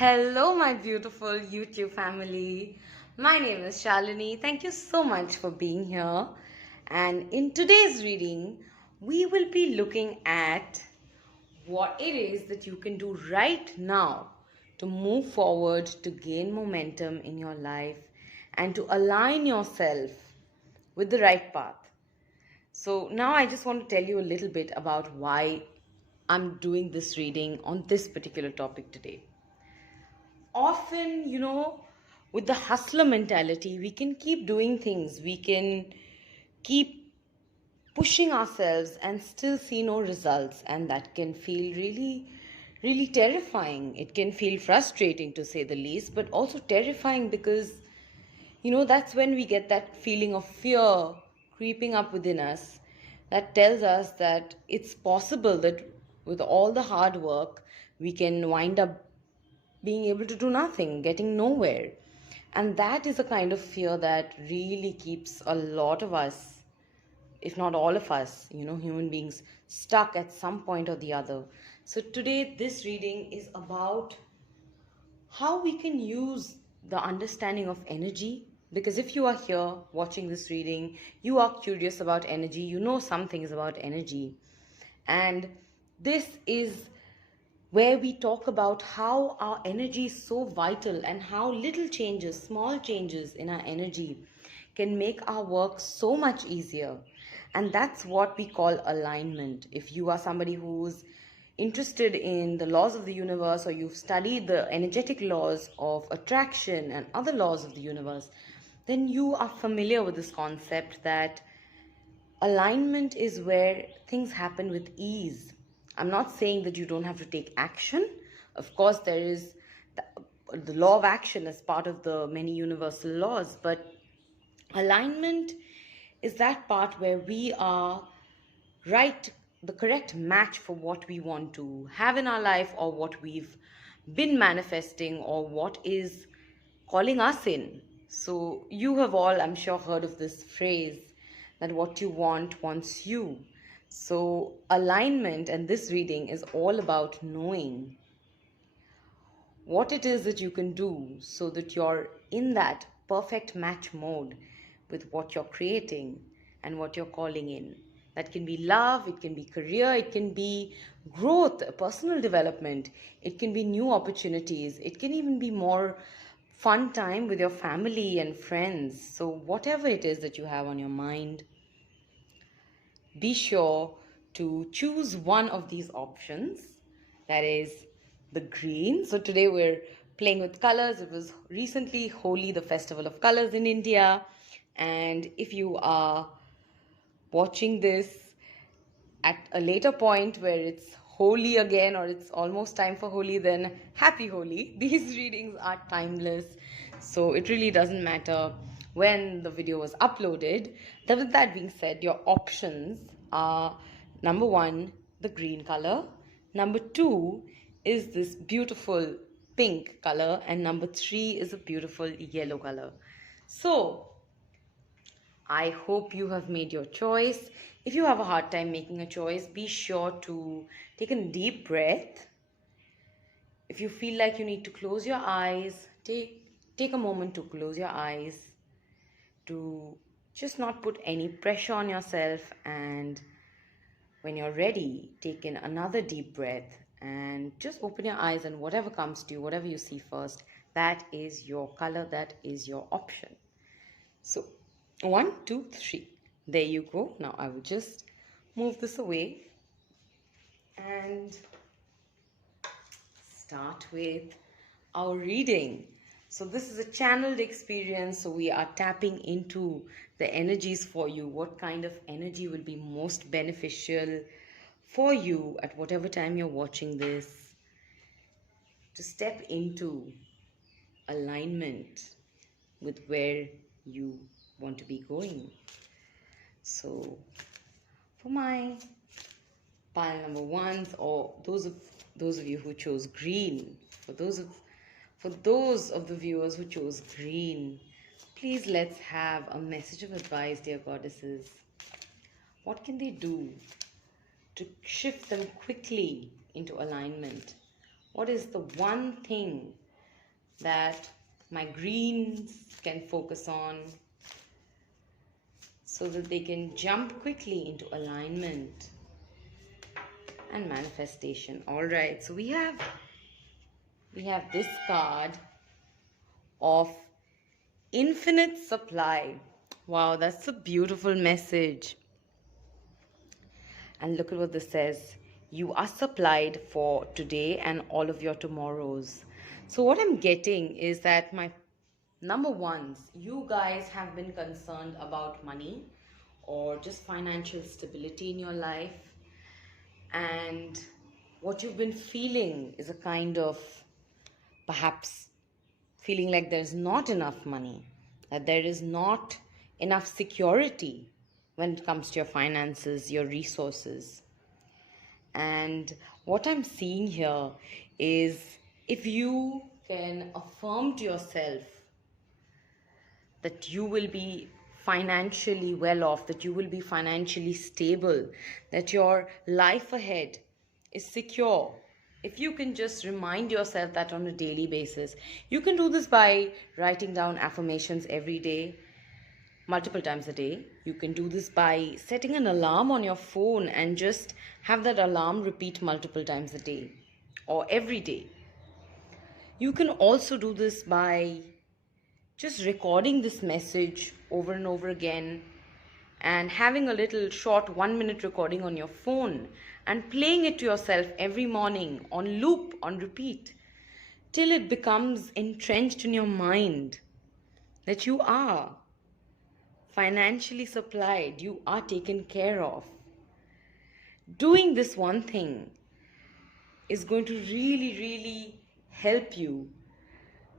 Hello, my beautiful YouTube family. My name is Shalini. Thank you so much for being here. And in today's reading, we will be looking at what it is that you can do right now to move forward, to gain momentum in your life, and to align yourself with the right path. So, now I just want to tell you a little bit about why I'm doing this reading on this particular topic today. Often, with the hustler mentality, we can keep doing things, we can keep pushing ourselves and still see no results, and that can feel really, really terrifying. It can feel frustrating, to say the least, but also terrifying because that's when we get that feeling of fear creeping up within us that tells us that it's possible that with all the hard work we can wind up being able to do nothing, getting nowhere. And that is a kind of fear that really keeps a lot of us, if not all of us, human beings, stuck at some point or the other. So today, this reading is about how we can use the understanding of energy. Because if you are here watching this reading, you are curious about energy, you know some things about energy. And this is where we talk about how our energy is so vital and how little changes, small changes in our energy can make our work so much easier. And that's what we call alignment. If you are somebody who's interested in the laws of the universe, or you've studied the energetic laws of attraction and other laws of the universe, then you are familiar with this concept that alignment is where things happen with ease. I'm not saying that you don't have to take action. Of course, there is the law of action as part of the many universal laws, but alignment is that part where we are the correct match for what we want to have in our life, or what we've been manifesting, or what is calling us in. So you have all, I'm sure, heard of this phrase that what you want wants you. So alignment and this reading is all about knowing what it is that you can do so that you're in that perfect match mode with what you're creating and what you're calling in. That can be love, it can be career, it can be growth, personal development, it can be new opportunities, it can even be more fun time with your family and friends. So whatever it is that you have on your mind, be sure to choose one of these options, that is the green. So today we're playing with colors. It was recently Holi, the festival of colors in India, and if you are watching this at a later point where it's Holi again, or it's almost time for Holi, then happy Holi. These readings are timeless, so it really doesn't matter when the video was uploaded. With that being said, your options are: number one, the green color; number two is this beautiful pink color; and number three is a beautiful yellow color. So I hope you have made your choice. If you have a hard time making a choice, be sure to take a deep breath. If you feel like you need to close your eyes, take a moment to close your eyes, to just not put any pressure on yourself. And when you're ready, take in another deep breath and just open your eyes, and whatever comes to you, whatever you see first, that is your color, that is your option. So 1, 2, 3. There you go. Now I will just move this away and start with our reading. So this is a channeled experience. So we are tapping into the energies for you. What kind of energy will be most beneficial for you at whatever time you're watching this, to step into alignment with where you want to be going. So for my pile number ones, or those of you who chose green, for those of the viewers who chose green, please let's have a message of advice, dear goddesses. What can they do to shift them quickly into alignment? What is the one thing that my greens can focus on, so that they can jump quickly into alignment and manifestation. All right, so we have this card of infinite supply. Wow, that's a beautiful message. And look at what this says. You are supplied for today and all of your tomorrows. So what I'm getting is that my number ones, you guys have been concerned about money or just financial stability in your life. And what you've been feeling is a kind of perhaps feeling like there's not enough money, that there is not enough security when it comes to your finances, your resources. And what I'm seeing here is, if you can affirm to yourself that you will be financially well off, that you will be financially stable, that your life ahead is secure, if you can just remind yourself that on a daily basis, you can do this by writing down affirmations every day, multiple times a day. You can do this by setting an alarm on your phone and just have that alarm repeat multiple times a day or every day. You can also do this by just recording this message over and over again and having a little short 1-minute recording on your phone and playing it to yourself every morning on loop, on repeat, till it becomes entrenched in your mind that you are financially supplied, you are taken care of. Doing this one thing is going to really, really help you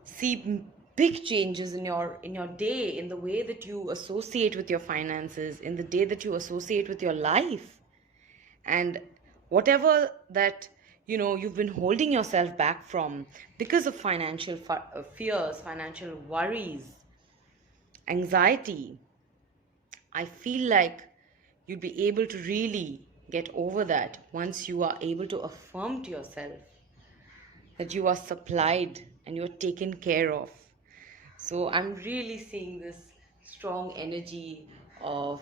see big changes in your day, in the way that you associate with your finances, in the day that you associate with your life. And whatever that you've been holding yourself back from because of financial fears, financial worries, anxiety, I feel like you'd be able to really get over that once you are able to affirm to yourself that you are supplied and you're taken care of. So I'm really seeing this strong energy of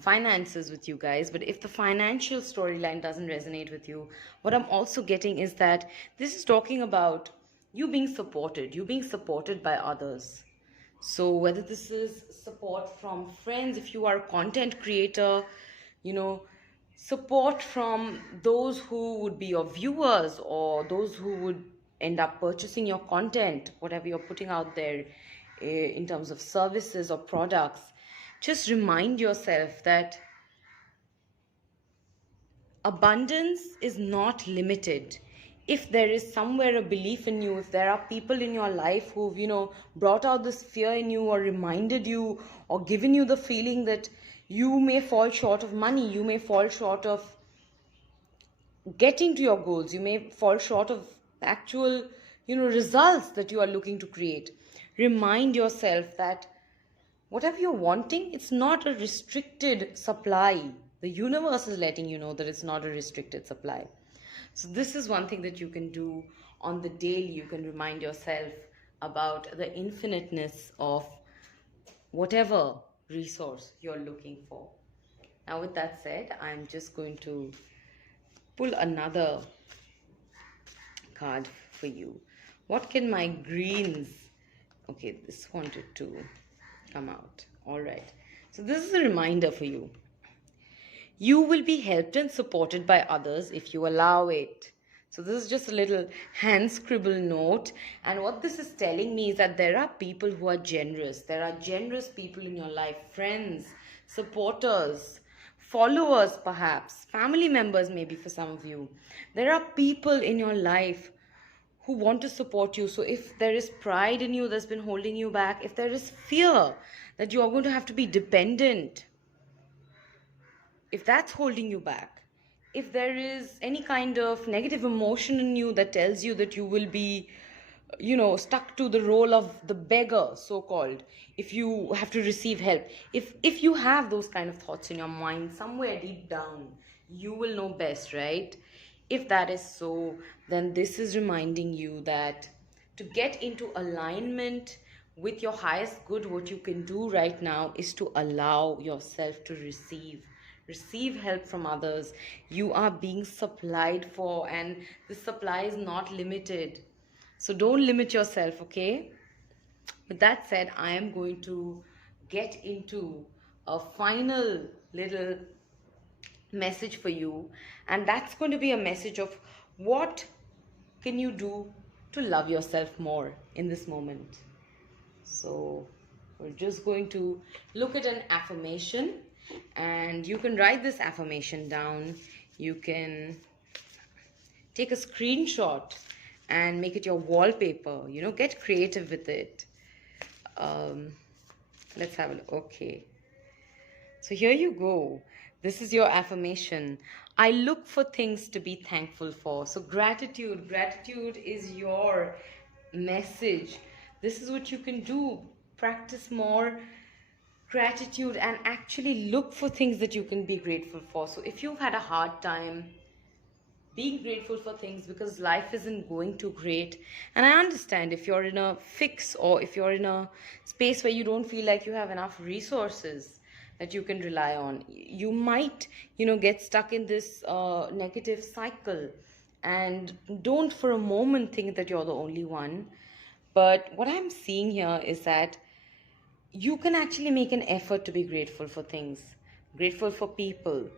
finances with you guys. But if the financial storyline doesn't resonate with you, what I'm also getting is that this is talking about you being supported by others. So whether this is support from friends, if you are a content creator, support from those who would be your viewers or those who would end up purchasing your content, whatever you're putting out there in terms of services or products. Just remind yourself that abundance is not limited. If there is somewhere a belief in you, if there are people in your life who've brought out this fear in you or reminded you or given you the feeling that you may fall short of money, you may fall short of getting to your goals, you may fall short of actual results that you are looking to create, remind yourself that whatever you're wanting, it's not a restricted supply. The universe is letting you know that it's not a restricted supply. So this is one thing that you can do on the daily. You can remind yourself about the infiniteness of whatever resource you're looking for. Now with that said, I'm just going to pull another card for you. What can my greens... Okay, this wanted to come out. All right. So this is a reminder for you. You will be helped and supported by others if you allow it. So this is just a little hand scribble note. And what this is telling me is that there are people who are generous. There are generous people in your life, friends, supporters, followers perhaps, family members maybe for some of you. There are people in your life who want to support you. So if there is pride in you that's been holding you back, if there is fear that you are going to have to be dependent, if that's holding you back, if there is any kind of negative emotion in you that tells you that you will be, stuck to the role of the beggar, so-called, if you have to receive help, if you have those kind of thoughts in your mind, somewhere deep down, you will know best, right? If that is so, then this is reminding you that to get into alignment with your highest good, what you can do right now is to allow yourself to receive help from others. You are being supplied for, and this supply is not limited. So don't limit yourself, okay? With that said, I am going to get into a final little message for you, and that's going to be a message of what can you do to love yourself more in this moment. So we're just going to look at an affirmation, and you can write this affirmation down. You can take a screenshot and make it your wallpaper. Get creative with it. Let's have a look. Okay, so here you go. This is your affirmation. I look for things to be thankful for. So gratitude is your message. This is what you can do. Practice more gratitude and actually look for things that you can be grateful for. So if you've had a hard time being grateful for things because life isn't going too great, and I understand if you're in a fix or if you're in a space where you don't feel like you have enough resources that you can rely on, you might get stuck in this negative cycle, and don't for a moment think that you're the only one. But what I'm seeing here is that you can actually make an effort to be grateful for things, grateful for people.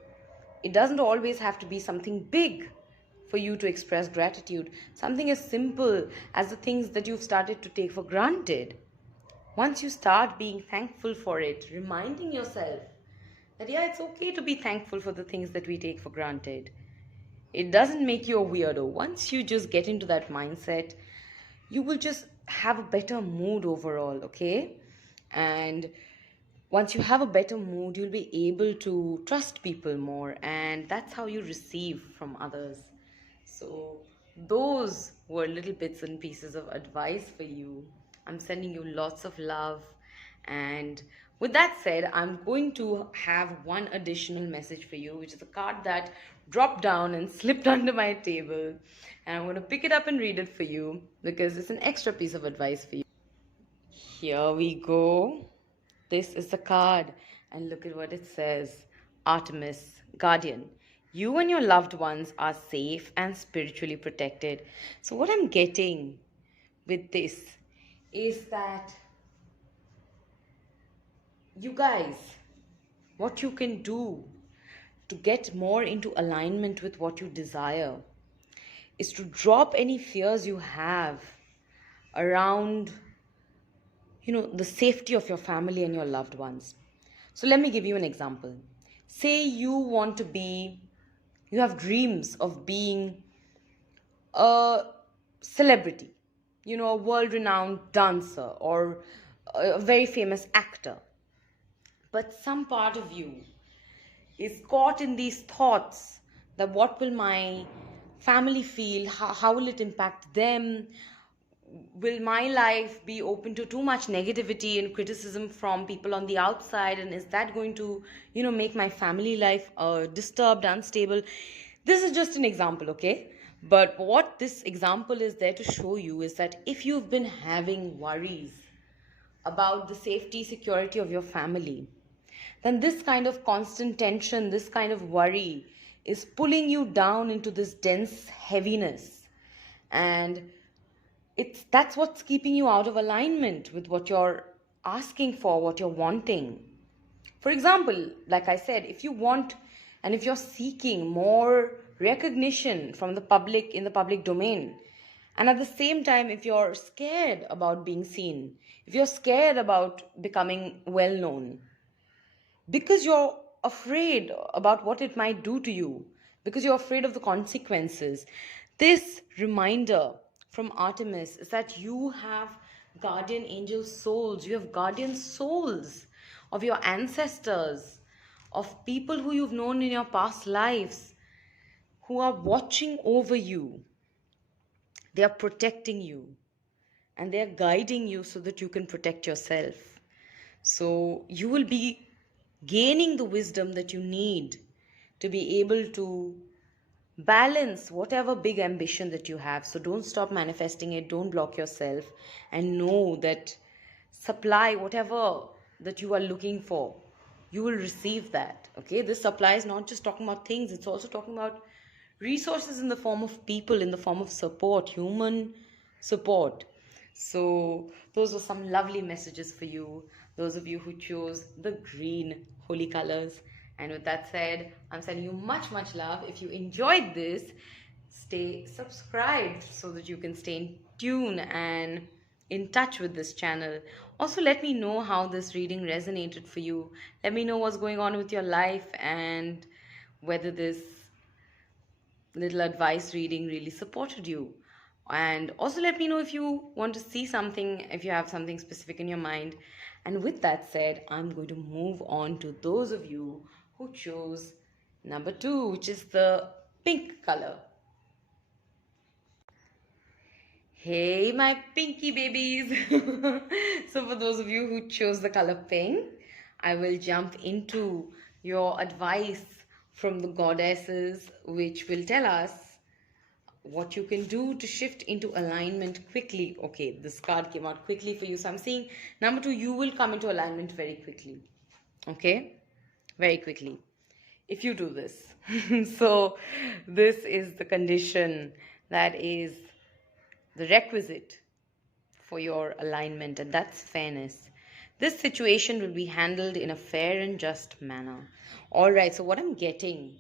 It doesn't always have to be something big for you to express gratitude. Something as simple as the things that you've started to take for granted. Once you start being thankful for it, reminding yourself that, yeah, it's okay to be thankful for the things that we take for granted. It doesn't make you a weirdo. Once you just get into that mindset, you will just have a better mood overall, okay? And once you have a better mood, you'll be able to trust people more, and that's how you receive from others. So those were little bits and pieces of advice for you. I'm sending you lots of love. And with that said, I'm going to have one additional message for you, which is a card that dropped down and slipped under my table. And I'm going to pick it up and read it for you because it's an extra piece of advice for you. Here we go. This is the card, and look at what it says. Artemis, Guardian. You and your loved ones are safe and spiritually protected. So what I'm getting with this is that you guys, what you can do to get more into alignment with what you desire is to drop any fears you have around the safety of your family and your loved ones. So let me give you an example. Say you have dreams of being a celebrity, a world-renowned dancer or a very famous actor. But some part of you is caught in these thoughts that what will my family feel? How will it impact them? Will my life be open to too much negativity and criticism from people on the outside, and is that going to make my family life disturbed, unstable? This is just an example, okay? But what this example is there to show you is that if you've been having worries about the safety, security of your family, then this kind of constant tension, this kind of worry is pulling you down into this dense heaviness, and that's what's keeping you out of alignment with what you're asking for, what you're wanting. For example, like I said, if you want and if you're seeking more recognition from the public in the public domain, and at the same time, if you're scared about being seen, if you're scared about becoming well known, because you're afraid about what it might do to you, because you're afraid of the consequences, this reminder from Artemis is that you have guardian angel souls, you have guardian souls of your ancestors, of people who you've known in your past lives, who are watching over you. They are protecting you, and they are guiding you so that you can protect yourself. So you will be gaining the wisdom that you need to be able to balance whatever big ambition that you have. So don't stop manifesting it, don't block yourself, and know that supply whatever that you are looking for, you will receive that. Okay, this supply is not just talking about things, it's also talking about resources in the form of people, in the form of support, human support. So those were some lovely messages for you, those of you who chose the green holy colors. And with that said, I'm sending you much, much love. If you enjoyed this, stay subscribed so that you can stay in tune and in touch with this channel. Also, let me know how this reading resonated for you. Let me know what's going on with your life and whether this little advice reading really supported you. And also let me know if you want to see something, if you have something specific in your mind. And with that said, I'm going to move on to those of you who chose number 2, which is the pink color. Hey, my pinky babies. So for those of you who chose the color pink, I will jump into your advice from the goddesses, which will tell us what you can do to shift into alignment quickly. Okay, this card came out quickly for you. So I'm seeing number 2, you will come into alignment very quickly. Okay, very quickly if you do this. So this is the condition, that is the requisite for your alignment, and that's fairness. This situation will be handled in a fair and just manner. All right, so what I'm getting,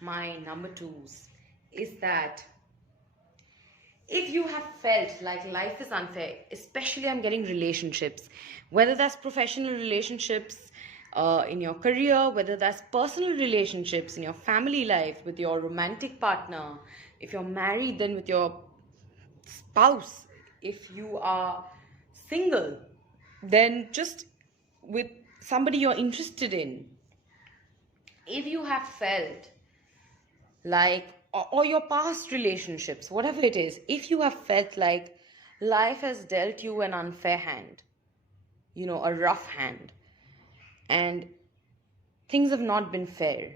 my number 2s, is that if you have felt like life is unfair, especially I'm getting relationships, whether that's professional relationships, in your career, whether that's personal relationships in your family life, with your romantic partner, if you're married, then with your spouse, if you are single, then just with somebody you're interested in. If you have felt like, or your past relationships, whatever it is, if you have felt like life has dealt you an unfair hand, a rough hand, and things have not been fair,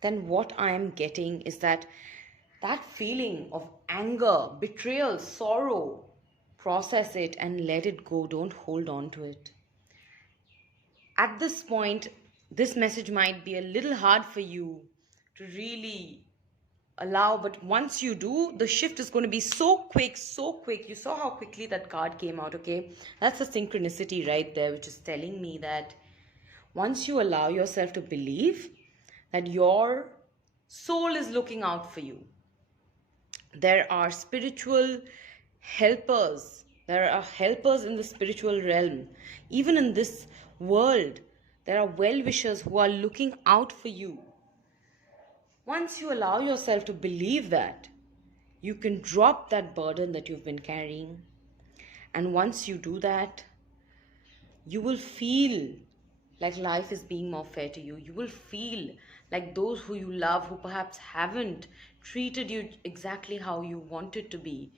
then what I am getting is that feeling of anger, betrayal, sorrow, process it and let it go. Don't hold on to it. At this point, this message might be a little hard for you to really allow, but once you do, the shift is going to be so quick, so quick. You saw how quickly that card came out, okay? That's a synchronicity right there, which is telling me that once you allow yourself to believe that your soul is looking out for you, there are spiritual helpers. There are helpers in the spiritual realm. Even in this world, there are well-wishers who are looking out for you. Once you allow yourself to believe that, you can drop that burden that you've been carrying. And once you do that, you will feel like life is being more fair to you. You will feel like those who you love, who perhaps haven't treated you exactly how you wanted to be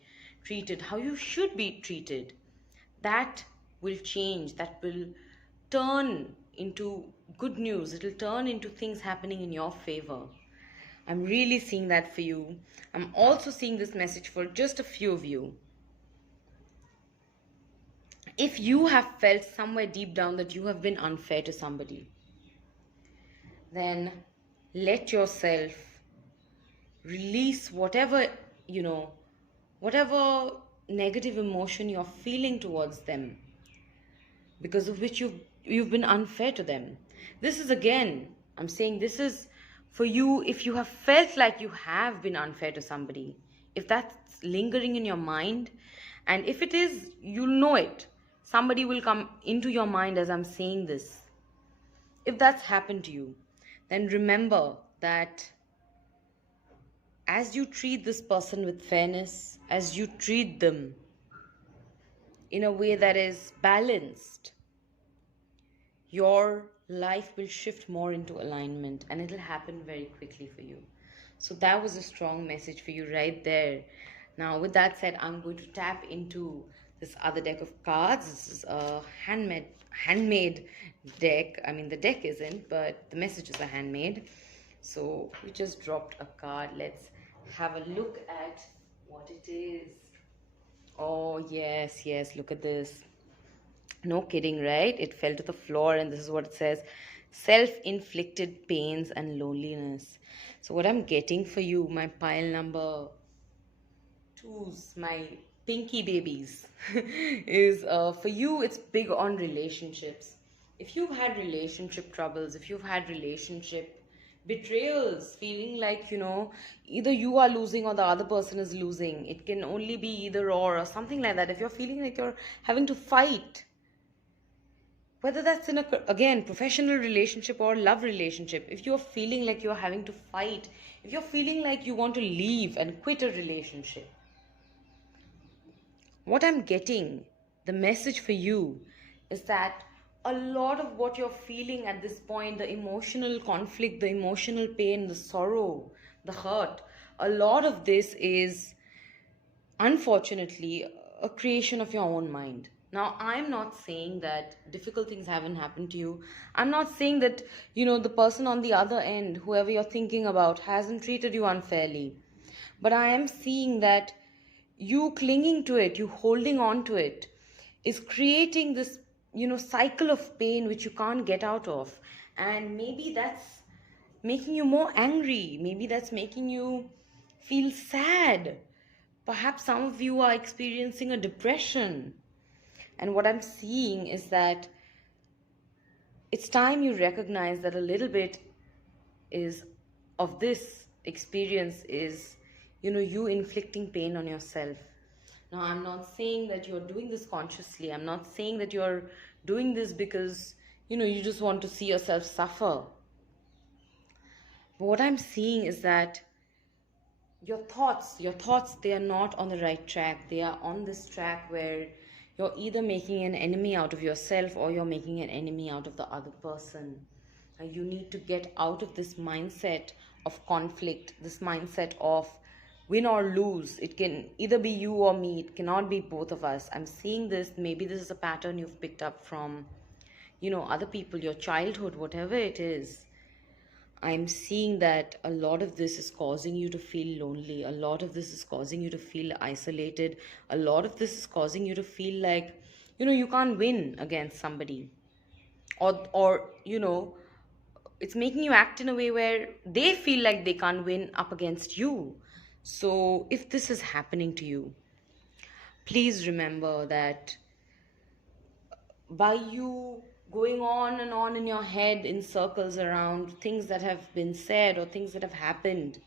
treated, how you should be treated, that will change. That will turn into good news. It will turn into things happening in your favor. I'm really seeing that for you. I'm also seeing this message for just a few of you. If you have felt somewhere deep down that you have been unfair to somebody, then let yourself release whatever, whatever negative emotion you're feeling towards them, because of which you've been unfair to them. This is, again, I'm saying this is for you if you have felt like you have been unfair to somebody. If that's lingering in your mind, and if it is, you'll know it. Somebody will come into your mind as I'm saying this. If that's happened to you, then remember that as you treat this person with fairness, as you treat them in a way that is balanced, your life will shift more into alignment, and it'll happen very quickly for you. So that was a strong message for you right there. Now, with that said, I'm going to tap into this other deck of cards. This is a handmade deck. I mean, the deck isn't, but the messages are handmade. So we just dropped a card. Let's have a look at what it is. Oh, yes, yes, look at this. No kidding, right? It fell to the floor, and this is what it says: self inflicted pains and loneliness. So, what I'm getting for you, my pile number twos, my pinky babies, is for you, it's big on relationships. If you've had relationship troubles, if you've had relationship betrayals, feeling like, either you are losing or the other person is losing, it can only be either or something like that. If you're feeling like you're having to fight, whether that's in a, again, professional relationship or love relationship, if you're feeling like you're having to fight, if you're feeling like you want to leave and quit a relationship, what I'm getting, the message for you, is that a lot of what you're feeling at this point, the emotional conflict, the emotional pain, the sorrow, the hurt, a lot of this is unfortunately a creation of your own mind. Now, I'm not saying that difficult things haven't happened to you. I'm not saying that, the person on the other end, whoever you're thinking about, hasn't treated you unfairly. But I am seeing that you clinging to it, you holding on to it, is creating this, cycle of pain which you can't get out of. And maybe that's making you more angry. Maybe that's making you feel sad. Perhaps some of you are experiencing a depression. And what I'm seeing is that it's time you recognize that a little bit is of this experience is, you inflicting pain on yourself. Now, I'm not saying that you're doing this consciously. I'm not saying that you're doing this because, you just want to see yourself suffer. But what I'm seeing is that your thoughts, they are not on the right track. They are on this track where you're either making an enemy out of yourself or you're making an enemy out of the other person. And you need to get out of this mindset of conflict, this mindset of win or lose. It can either be you or me. It cannot be both of us. I'm seeing this. Maybe this is a pattern you've picked up from, other people, your childhood, whatever it is. I'm seeing that a lot of this is causing you to feel lonely. A lot of this is causing you to feel isolated. A lot of this is causing you to feel like, you can't win against somebody. Or it's making you act in a way where they feel like they can't win up against you. So if this is happening to you, please remember that by you going on and on in your head in circles around things that have been said or things that have happened,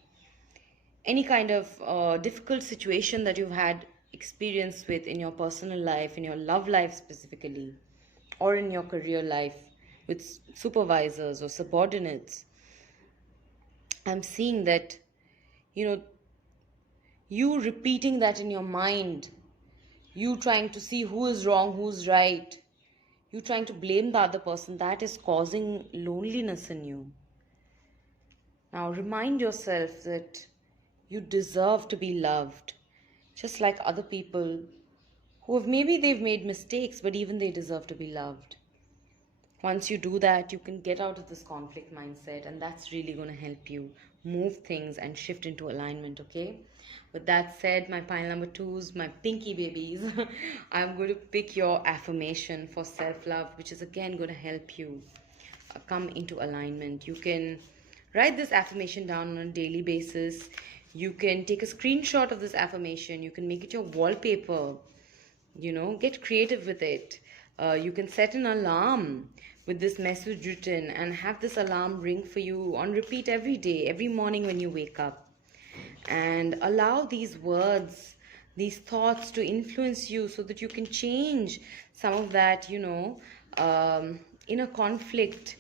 any kind of difficult situation that you've had experience with in your personal life, in your love life specifically, or in your career life with supervisors or subordinates, I'm seeing that, you repeating that in your mind, you trying to see who is wrong, who's right, you trying to blame the other person, that is causing loneliness in you. Now remind yourself that you deserve to be loved, just like other people who have maybe they've made mistakes, but even they deserve to be loved. Once you do that, you can get out of this conflict mindset, and that's really going to help you move things and shift into alignment, okay? With that said, my pile number twos, my pinky babies, I'm going to pick your affirmation for self-love, which is again going to help you come into alignment. You can write this affirmation down on a daily basis. You can take a screenshot of this affirmation. You can make it your wallpaper. Get creative with it. You can set an alarm with this message written and have this alarm ring for you on repeat every day, every morning when you wake up. And allow these words, these thoughts to influence you so that you can change some of that, inner conflict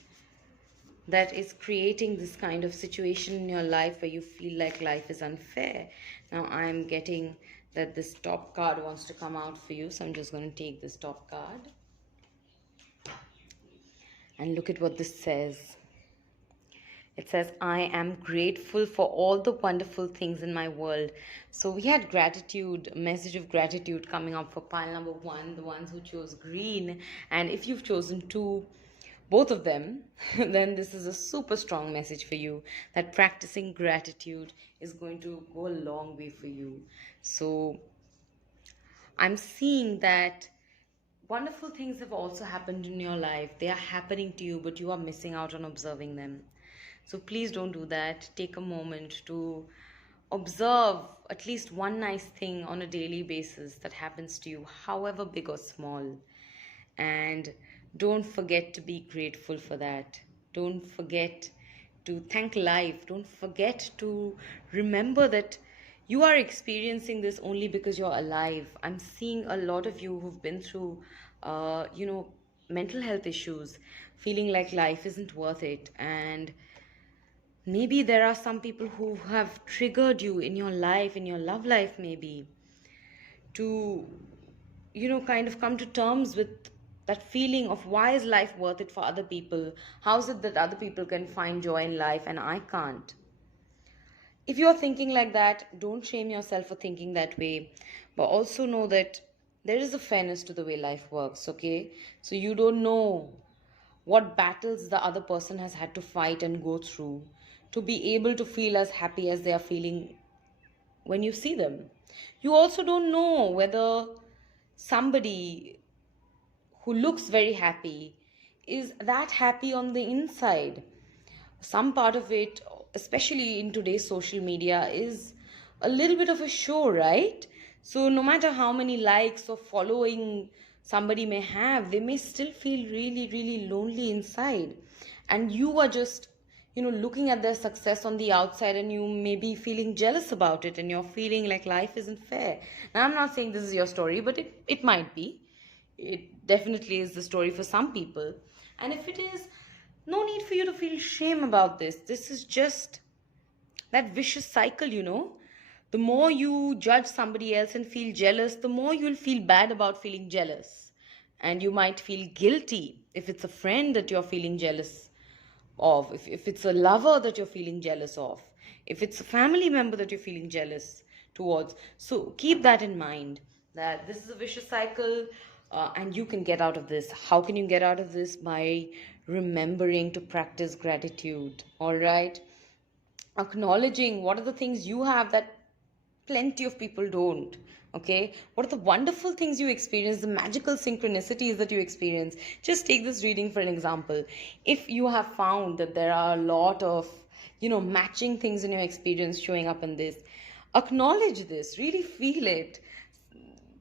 that is creating this kind of situation in your life where you feel like life is unfair. Now I'm getting that this top card wants to come out for you, so I'm just going to take this top card and look at what this says. It says, I am grateful for all the wonderful things in my world. So we had gratitude, message of gratitude coming up for pile number one, the ones who chose green. And if you've chosen two, both of them, then this is a super strong message for you that practicing gratitude is going to go a long way for you. So I'm seeing that wonderful things have also happened in your life. They are happening to you, but you are missing out on observing them. So please don't do that. Take a moment to observe at least one nice thing on a daily basis that happens to you, however big or small. And don't forget to be grateful for that. Don't forget to thank life. Don't forget to remember that you are experiencing this only because you're alive. I'm seeing a lot of you who've been through, mental health issues, feeling like life isn't worth it. And maybe there are some people who have triggered you in your life, in your love life, maybe, to kind of come to terms with that feeling of why is life worth it for other people? How is it that other people can find joy in life and I can't? If you're thinking like that, don't shame yourself for thinking that way, but also know that there is a fairness to the way life works, okay? So you don't know what battles the other person has had to fight and go through to be able to feel as happy as they are feeling when you see them. You also don't know whether somebody who looks very happy is that happy on the inside. Some part of it, especially in today's social media, is a little bit of a show, right? So no matter how many likes or following somebody may have, they may still feel really, really lonely inside. And you are just, looking at their success on the outside, and you may be feeling jealous about it, and you're feeling like life isn't fair. Now, I'm not saying this is your story, but it might be. It definitely is the story for some people. And if it is, no need for you to feel shame about this. This is just that vicious cycle. The more you judge somebody else and feel jealous, the more you'll feel bad about feeling jealous. And you might feel guilty if it's a friend that you're feeling jealous of, if it's a lover that you're feeling jealous of, if it's a family member that you're feeling jealous towards. So keep that in mind, that this is a vicious cycle, and you can get out of this. How can you get out of this? By remembering to practice gratitude, all right? Acknowledging what are the things you have that plenty of people don't. Okay, what are the wonderful things you experience, the magical synchronicities that you experience? Just take this reading for an example. If you have found that there are a lot of matching things in your experience showing up in this, acknowledge this, really feel it,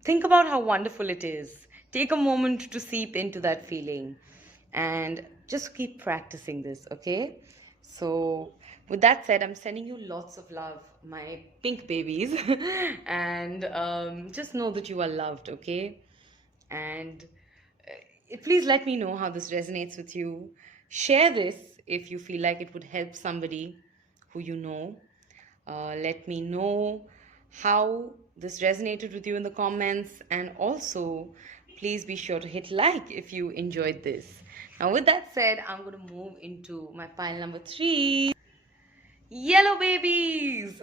think about how wonderful it is, take a moment to seep into that feeling, and just keep practicing this. Okay, so with that said, I'm sending you lots of love, my pink babies. And just know that you are loved, okay? And please let me know how this resonates with you. Share this if you feel like it would help somebody who you know. Let me know how this resonated with you in the comments. And also, please be sure to hit like if you enjoyed this. Now, with that said, I'm going to move into my pile number 3. Yellow babies.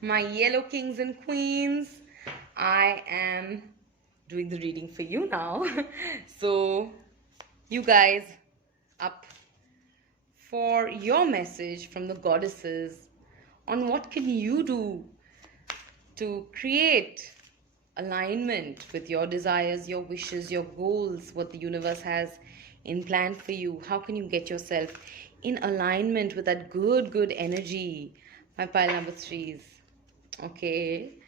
My yellow kings and queens. I am doing the reading for you now. So you guys, up for your message from the goddesses on what can you do to create alignment with your desires, your wishes, your goals, what the universe has in plan for you. How can you get yourself in alignment with that good energy? My pile number 3s. Okay,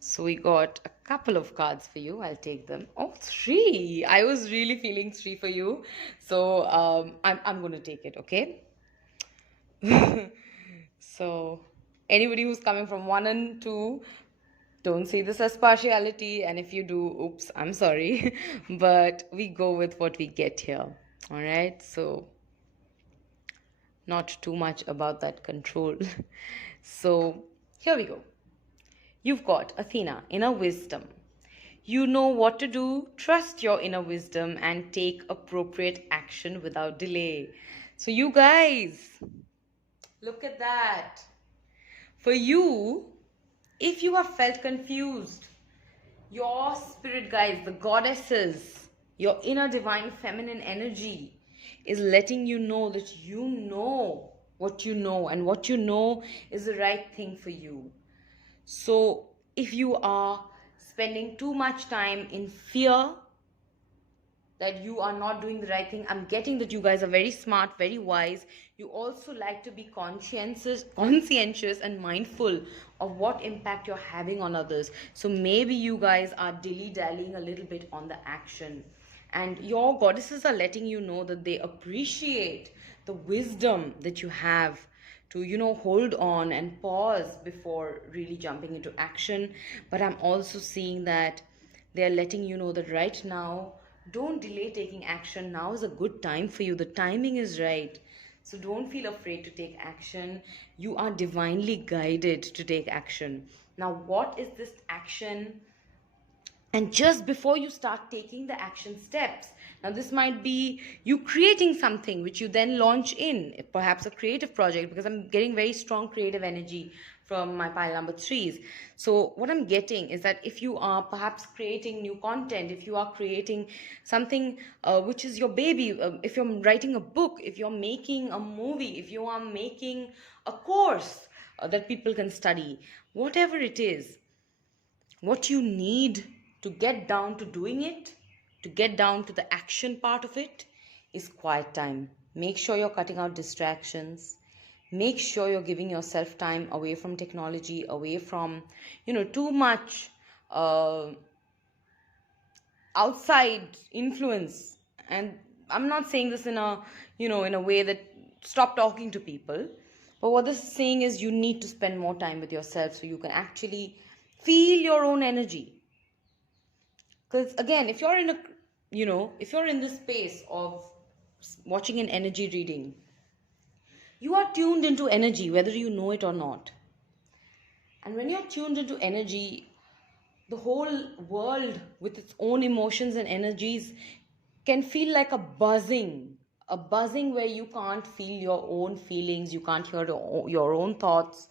so we got a couple of cards for you. I'll take them. Oh, 3. I was really feeling 3 for you, so I'm going to take it. Okay. So anybody who's coming from 1 and 2, don't see this as partiality, and if you do, oops, I'm sorry. But we go with what we get here. All right, so not too much about that control. So here we go. You've got Athena, inner wisdom. You know what to do. Trust your inner wisdom and take appropriate action without delay. So you guys, look at that. For you, if you have felt confused, your spirit guides, the goddesses, Your inner divine feminine energy is letting you know that you know what you know, and what you know is the right thing for you. So if you are spending too much time in fear that you are not doing the right thing, I'm getting that you guys are very smart, very wise. You also like to be conscientious and mindful of what impact you're having on others. So maybe you guys are dilly-dallying a little bit on the action, and your goddesses are letting you know that they appreciate the wisdom that you have to, hold on and pause before really jumping into action. But I'm also seeing that they're letting you know that right now, don't delay taking action. Now is a good time for you. The timing is right. So don't feel afraid to take action. You are divinely guided to take action. Now, what is this action? And just before you start taking the action steps, now this might be you creating something which you then launch in, perhaps a creative project, because I'm getting very strong creative energy from my pile number 3s. So what I'm getting is that if you are perhaps creating new content, if you are creating something which is your baby, if you're writing a book, if you're making a movie, if you are making a course that people can study, whatever it is, what you need to get down to doing it, to get down to the action part of it, is quiet time. Make sure you're cutting out distractions. Make sure you're giving yourself time away from technology, away from, too much outside influence. And I'm not saying this in a way that stop talking to people. But what this is saying is you need to spend more time with yourself so you can actually feel your own energy. Because again, if you're in this space of watching an energy reading, you are tuned into energy whether you know it or not. And when you're tuned into energy, the whole world with its own emotions and energies can feel like a buzzing where you can't feel your own feelings, you can't hear your own thoughts.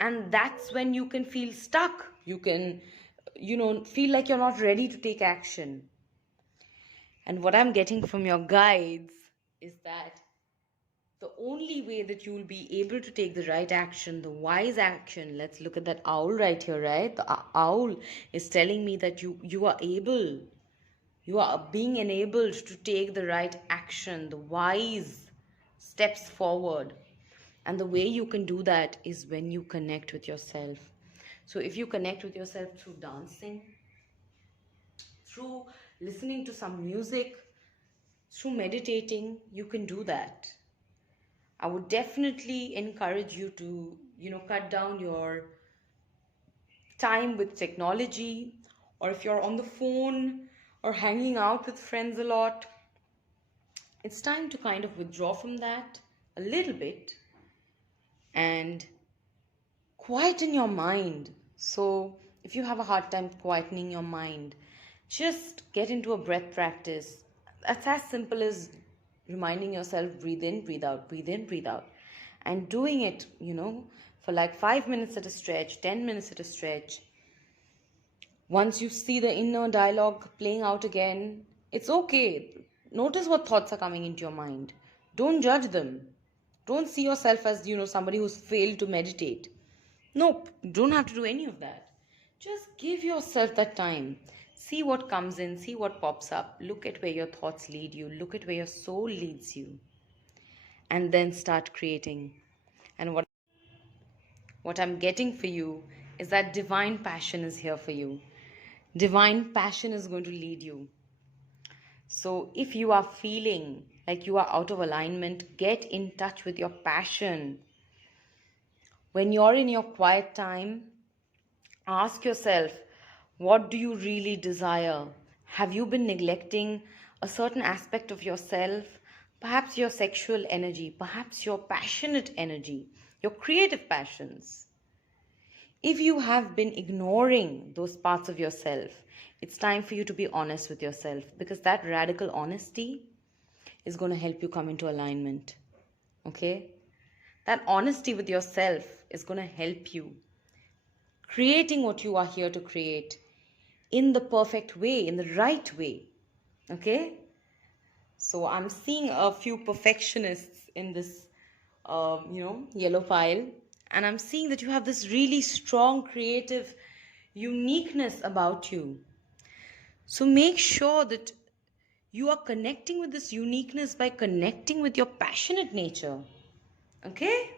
And that's when you can feel stuck. You can, feel like you're not ready to take action. And what I'm getting from your guides is that the only way that you will be able to take the right action, the wise action, let's look at that owl right here, right? The owl is telling me that you are being enabled to take the right action, the wise steps forward. And the way you can do that is when you connect with yourself. So if you connect with yourself through dancing, through listening to some music, through meditating, you can do that. I would definitely encourage you to, cut down your time with technology, or if you're on the phone or hanging out with friends a lot, it's time to kind of withdraw from that a little bit and quieten your mind. So if you have a hard time quietening your mind, just get into a breath practice. That's as simple as reminding yourself, breathe in, breathe out, breathe in, breathe out. And doing it, for like 5 minutes at a stretch, 10 minutes at a stretch. Once you see the inner dialogue playing out again, it's okay. Notice what thoughts are coming into your mind. Don't judge them. Don't see yourself as, somebody who's failed to meditate. Nope, don't have to do any of that. Just give yourself that time. See what comes in, see what pops up. Look at where your thoughts lead you. Look at where your soul leads you. And then start creating. And what I'm getting for you is that divine passion is here for you. Divine passion is going to lead you. So if you are feeling like you are out of alignment, get in touch with your passion. When you're in your quiet time, ask yourself, what do you really desire? Have you been neglecting a certain aspect of yourself? Perhaps your sexual energy, perhaps your passionate energy, your creative passions. If you have been ignoring those parts of yourself, it's time for you to be honest with yourself, because that radical honesty is going to help you come into alignment. Okay? That honesty with yourself is going to help you creating what you are here to create in the perfect way, in the right way. Okay? So I'm seeing a few perfectionists in this, yellow pile. And I'm seeing that you have this really strong creative uniqueness about you. So make sure that you are connecting with this uniqueness by connecting with your passionate nature. Okay?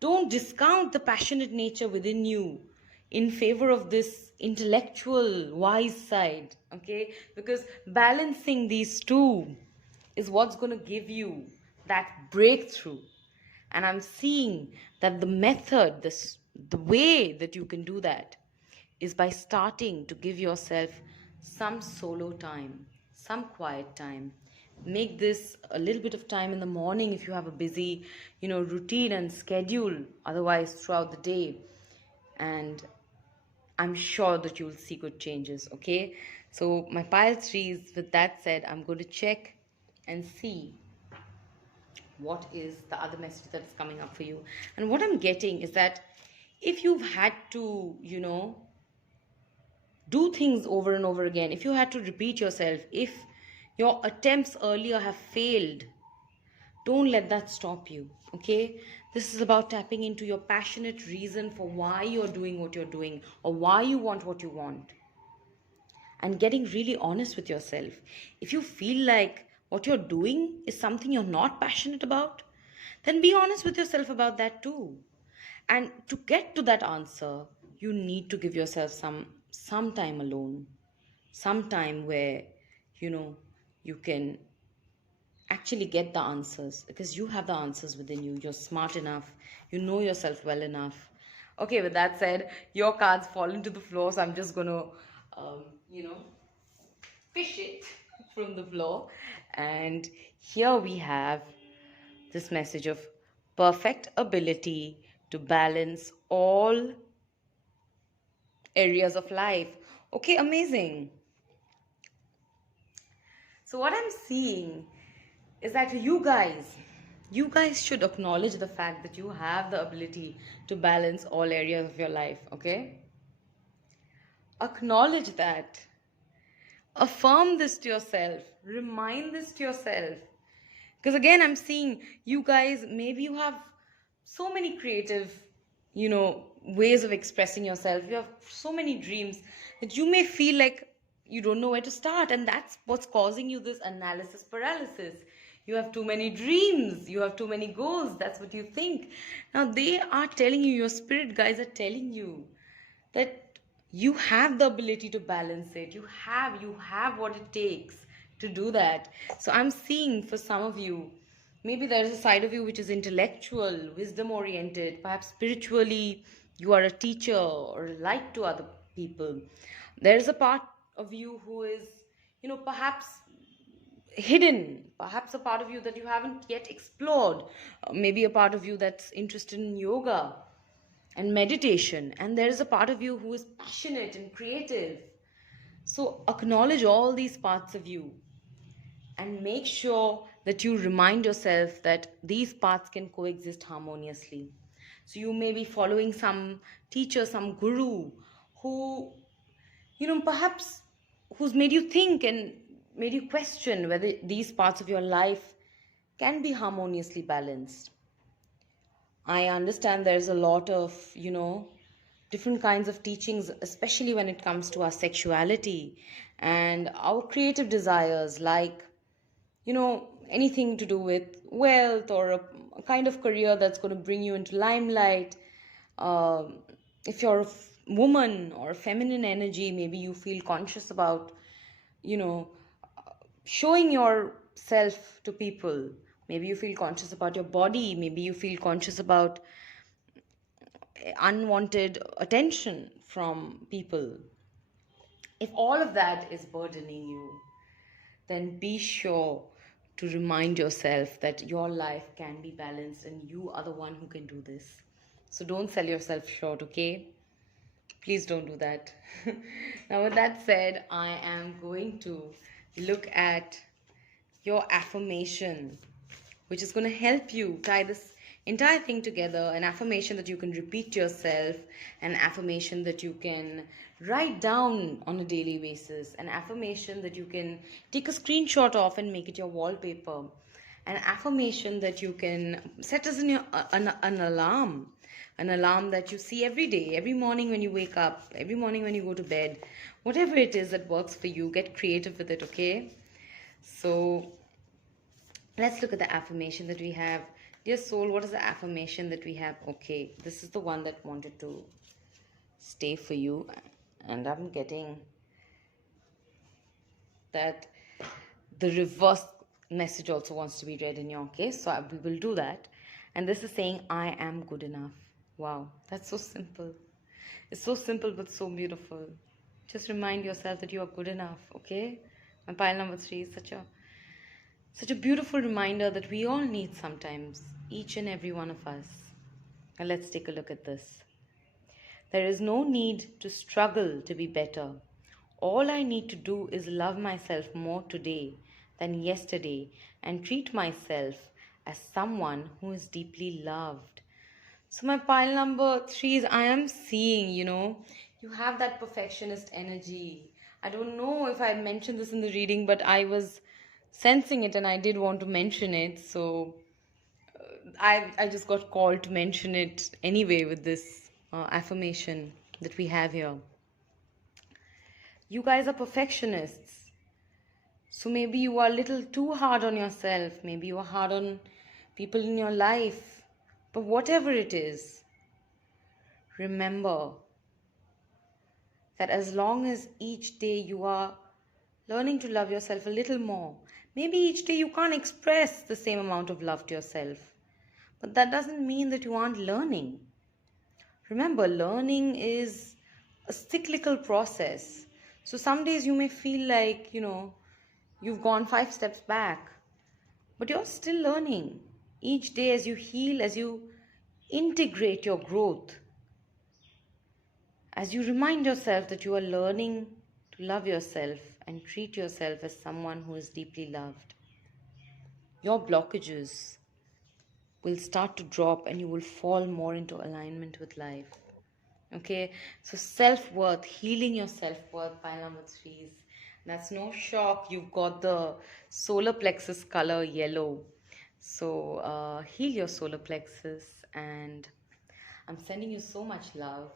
Don't discount the passionate nature within you in favor of this intellectual, wise side. Okay? Because balancing these two is what's going to give you that breakthrough. And I'm seeing that the method, the way that you can do that is by starting to give yourself some solo time, some quiet time. Make this a little bit of time in the morning if you have a busy, routine and schedule, otherwise throughout the day. And I'm sure that you'll see good changes, okay? So my pile threes, with that said, I'm going to check and see what is the other message that is coming up for you. And what I'm getting is that if you've had to, do things over and over again, if you had to repeat yourself, if your attempts earlier have failed, don't let that stop you. Okay, this is about tapping into your passionate reason for why you're doing what you're doing, or why you want what you want, and getting really honest with yourself. If you feel like what you're doing is something you're not passionate about, then be honest with yourself about that too. And to get to that answer, you need to give yourself some time alone, some time where you know you can actually get the answers, because you have the answers within you. You're smart enough, you know yourself well enough. Okay, with that said, your cards fall into the floor, so I'm just gonna um, you know fish it from the floor. And here we have this message of perfect ability to balance all areas of life. Okay, amazing. So what I'm seeing is that you guys should acknowledge the fact that you have the ability to balance all areas of your life. Okay, acknowledge that, affirm this to yourself, remind this to yourself. Because again, I'm seeing you guys, maybe you have so many creative, ways of expressing yourself. You have so many dreams that you may feel like you don't know where to start. And that's what's causing you this analysis paralysis. You have too many dreams, you have too many goals. That's what you think. Now, they are telling you, your spirit guides are telling you that you have the ability to balance it. You have what it takes to do that. So I'm seeing, for some of you, maybe there is a side of you which is intellectual, wisdom oriented, perhaps spiritually you are a teacher or light to other people. There is a part of you who is, perhaps hidden, perhaps a part of you that you haven't yet explored. Maybe a part of you that's interested in yoga and meditation, and there is a part of you who is passionate and creative. So acknowledge all these parts of you and make sure that you remind yourself that these parts can coexist harmoniously. So you may be following some teacher, some guru who, perhaps who's made you think and made you question whether these parts of your life can be harmoniously balanced. I understand there's a lot of, different kinds of teachings, especially when it comes to our sexuality and our creative desires, like, anything to do with wealth, or a kind of career that's going to bring you into limelight. If you're a woman or feminine energy, maybe you feel conscious about, you know, showing yourself to people. Maybe you feel conscious about your body. Maybe you feel conscious about unwanted attention from people. If all of that is burdening you, then be sure to remind yourself that your life can be balanced and you are the one who can do this. So don't sell yourself short, okay? Please don't do that. Now, with that said, I am going to look at your affirmation, which is going to help you tie this entire thing together. An affirmation that you can repeat to yourself, an affirmation that you can Write down on a daily basis an affirmation that you can take a screenshot of and make it your wallpaper. An affirmation that you can set as an alarm. An alarm that you see every day, every morning when you wake up, every morning when you go to bed. Whatever it is that works for you, get creative with it, okay? So let's look at the affirmation that we have. Dear soul, what is the affirmation that we have? Okay, this is the one that wanted to stay for you, and I'm getting that the reverse message also wants to be read in your case, so we will do that. And this is saying, I am good enough. Wow, that's so simple. It's so simple but so beautiful. Just remind yourself that you are good enough, okay? My pile number 3 is such a beautiful reminder that we all need sometimes, each and every one of us. Now let's take a look at this. There is no need to struggle to be better. All I need to do is love myself more today than yesterday and treat myself as someone who is deeply loved. So my pile number 3 is, I am seeing, you have that perfectionist energy. I don't know if I mentioned this in the reading, but I was sensing it and I did want to mention it. So I just got called to mention it anyway with this affirmation that we have here. You guys are perfectionists. So maybe you are a little too hard on yourself. Maybe you are hard on people in your life. But whatever it is, remember that as long as each day you are learning to love yourself a little more, maybe each day you can't express the same amount of love to yourself. But that doesn't mean that you aren't learning. Remember, learning is a cyclical process. So some days you may feel like, you've gone 5 steps back, but you're still learning. Each day as you heal, as you integrate your growth, as you remind yourself that you are learning to love yourself and treat yourself as someone who is deeply loved, your blockages will start to drop and you will fall more into alignment with life. Okay, so self-worth, healing your self-worth, pile number 3 is, that's no shock, you've got the solar plexus color yellow. So heal your solar plexus, and I'm sending you so much love,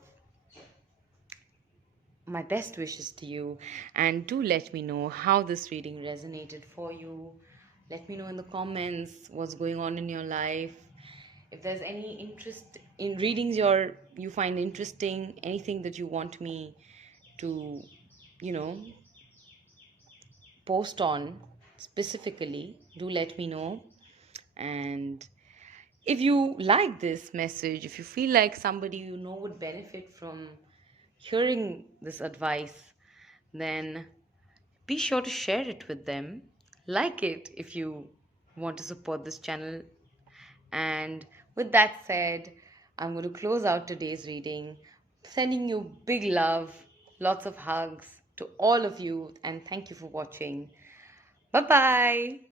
my best wishes to you, and do let me know how this reading resonated for you. Let me know in the comments what's going on in your life. If there's any interest in readings you find interesting, anything that you want me to, post on specifically, do let me know. And if you like this message, if you feel like somebody would benefit from hearing this advice, then be sure to share it with them. Like it if you want to support this channel. And with that said, I'm going to close out today's reading, sending you big love, lots of hugs to all of you, and thank you for watching. Bye bye.